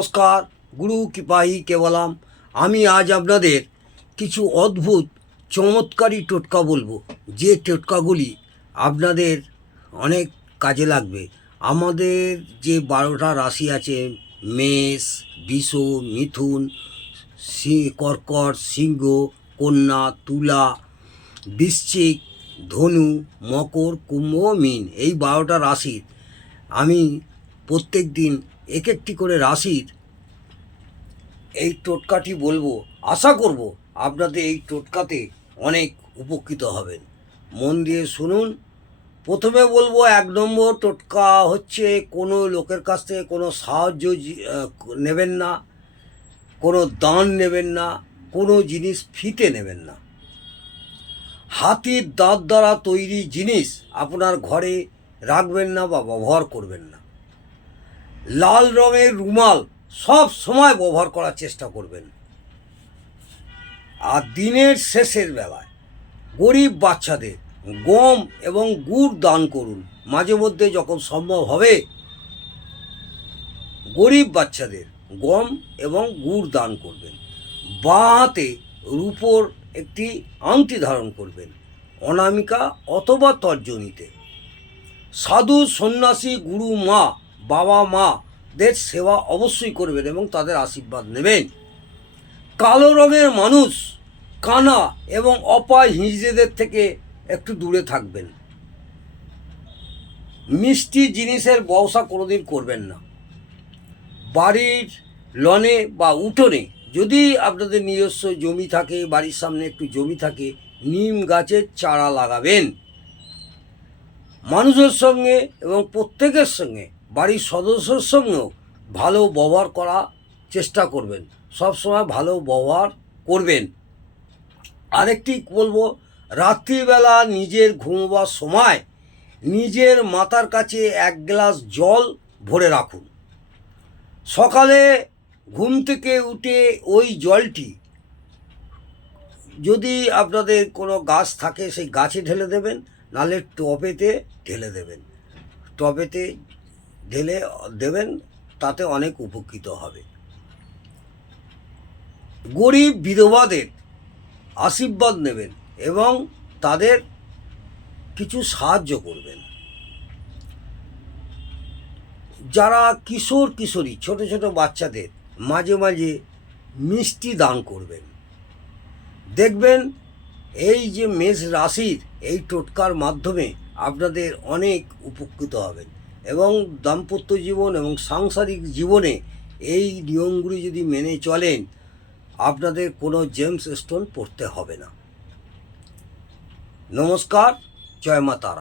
নমস্কার, গুরু কৃপাহি কেবলাম। আমি আজ আপনাদের কিছু অদ্ভুত চমৎকারী টোটকা বলবো, যে টোটকাগুলি আপনাদের অনেক কাজে লাগবে। আমাদের যে 12টা রাশি আছে, মেষ, বৃষ, মিথুন, কর্কট, সিংহ, কন্যা, তুলা, বৃশ্চিক, ধনু, মকর, কুম্ভ, মীন, এই 12টা রাশির আমি প্রত্যেক দিন এক একটি করে রাশির এই টোটকাটি বলবো। আশা করব আপনাদের এই টোটকাতে অনেক উপকৃত হবেন। মন দিয়ে শুনুন। প্রথমে বলবো, 1 নম্বর টোটকা হচ্ছে, কোনো লোকের কাছ থেকে কোনো সাহায্য নেবেন না, কোনো দান নেবেন না, কোনো জিনিস ফিতে নেবেন না। হাতির দাঁত দ্বারা তৈরি জিনিস আপনার ঘরে রাখবেন না বা ব্যবহার করবেন না। লাল রঙের রুমাল সব সময় ব্যবহার করার চেষ্টা করবেন। আর দিনের শেষের বেলায় গরিব বাচ্চাদের গম এবং গুড় দান করুন। মাঝে মধ্যে যখন সম্ভব হবে গরিব বাচ্চাদের গম এবং গুড় দান করবেন। বাঁ হাতে রূপোর একটি আংটি ধারণ করবেন, অনামিকা অথবা তর্জনীতে। সাধু, সন্ন্যাসী, গুরু, মা, বাবা মাদের সেবা অবশ্যই করবেন এবং তাদের আশীর্বাদ নেবেন। কালো রঙের মানুষ, কানা এবং অপায় হিজড়েদের থেকে একটু দূরে থাকবেন। মিষ্টি জিনিসের ব্যবসা কোনোদিন করবেন না। বাড়ির লনে বা উঠোনে যদি আপনাদের নিজস্ব জমি থাকে, বাড়ির সামনে একটু জমি থাকে, নিম গাছের চারা লাগাবেন। মানুষের সঙ্গে এবং প্রত্যেকের সঙ্গে, বাড়ির সদস্যের সঙ্গেও ভালো ব্যবহার করার চেষ্টা করবেন। সবসময় ভালো ব্যবহার করবেন। আরেকটি বলবো, রাত্রিবেলা নিজের ঘুমোবার সময় নিজের মাথার কাছে 1 গ্লাস জল ভরে রাখুন। সকালে ঘুম থেকে উঠে ওই জলটি, যদি আপনাদের কোনো গাছ থাকে সেই গাছে ঢেলে দেবেন, নাহলে টবেতে ঢেলে দেবেন। টবেতে ঢেলে দেবেন, তাতে অনেক উপকৃত হবে। গরিব বিধবাদের আশীর্বাদ নেবেন এবং তাদের কিছু সাহায্য করবেন। যারা কিশোর কিশোরী, ছোট ছোট বাচ্চাদের মাঝে মাঝে মিষ্টি দান করবেন। দেখবেন এই যে মেষ রাশির এই টোটকার মাধ্যমে আপনাদের অনেক উপকৃত হবেন এবং দাম্পত্য জীবন এবং সাংসারিক জীবনে এই নিয়মগুলি যদি মেনে চলেন, আপনাদের কোনো জেমস স্টোন পড়তে হবে না। নমস্কার, জয় মা তারা।